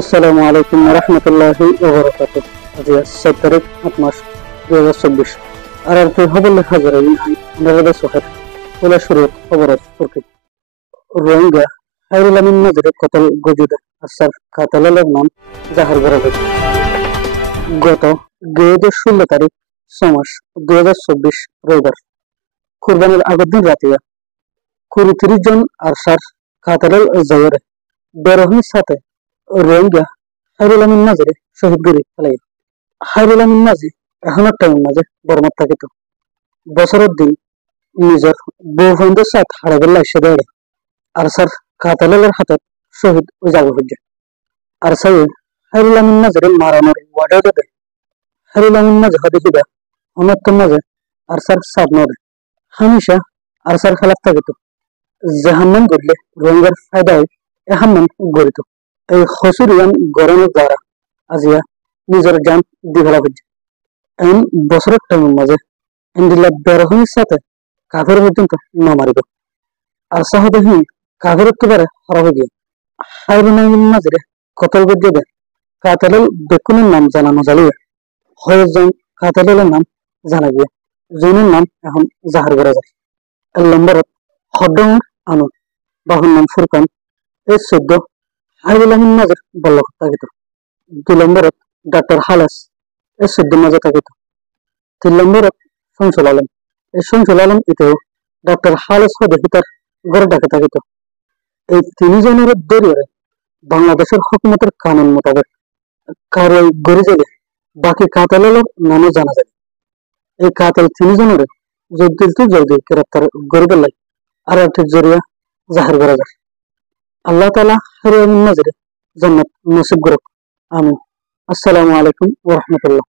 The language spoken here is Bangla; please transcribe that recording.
আসসালামু আলাইকুম রহমতুল্লাহি ওবরাকাতুহ। আজি 7 তারিখ 8 মাস 2024 আর কি খবর লেখা যাবে আমরা সহায় ওলা শুরু খবর turki রোহিঙ্গা হাইরুল আমিন নাজিরের কতল গজুদা আসার কাতালের নাম জাহার করা হয়েছে গত 16 তারিখ 6 মাস 2024 রবিবার কুরবানির আগের দিন রাতে 30 জন আরসার কাতালের জয়রে বেরোহির সাথে রোহিঙ্গা হাইরুল আমিন নাজিরে শহীদ করে ফেলাই হাইরুল আমিন নাজির এখনো টাইম মাঝে বর্মাত থাকিত বছরের দিন নিজের বউফন্দের সাথে হারাবেলা এসে দেয় আর স্যার কাতালের হাতত শহীদ ও যাবো হচ্ছে আর সাই হাইরুল আমিন নাজিরে মারানোর ওয়ার্ডে দেবে হাইরুল আমিন নাজি দেখিবা অনর্থের মাঝে আর স্যার সাপ নদে হামেশা আর স্যার খেলাফ থাকিত জাহান্নাম গড়লে রোহিঙ্গার ফায়দায় এ হান্নাম গড়িত এই হসুরিয়ান গরমের দ্বারা আজিয়া নিজের জান দিভেলা হচ্ছে এমন বছরের টাইমের মাঝে এন্ডিলা বেরোহির সাথে কাফের পর্যন্ত না মারিব আর সাহদহীন কাফের একেবারে হরা হয়ে গিয়ে হাইরুল আমিন নাজিরে কতল গজ্জে দেয় কাতালের বেকুনের নাম জানানো জ্বালিয়ে হয়েজন কাতালের নাম জানা গিয়ে জনের নাম এখন জাহার করা যায় এর নম্বরত হদ্দমর আনু বাহুর নাম ফুরকান এই 14 হাইরুল আমিন নাজির বল্লভ থাকিত 2 নম্বরত ডাক্তার হালাস এই 14 মাঝে থাকিত 3 নম্বরত শমসুল আলম এই শমসুল আলম এতেও ডাক্তার হালাস দেখিতার গড়ে ডাকে থাকিত এই 3 জনের দরিয়ারে বাংলাদেশের হুকুমতের কানুন মোতাবেক কারো গড়ে গেলে বাকি কাতালের নামও জানা যায় এই কাতাল 3 জনের জলদি গ্রেপ্তার গরিবের লাই আর একটি জরিয়া জাহির করা যায় আল্লাহ তাআলা হাইরুল আমিন নাজিরে জান্নাত নসিব করুক আমিন আসসালামু আলাইকুম ওয়া রাহমাতুল্লাহ।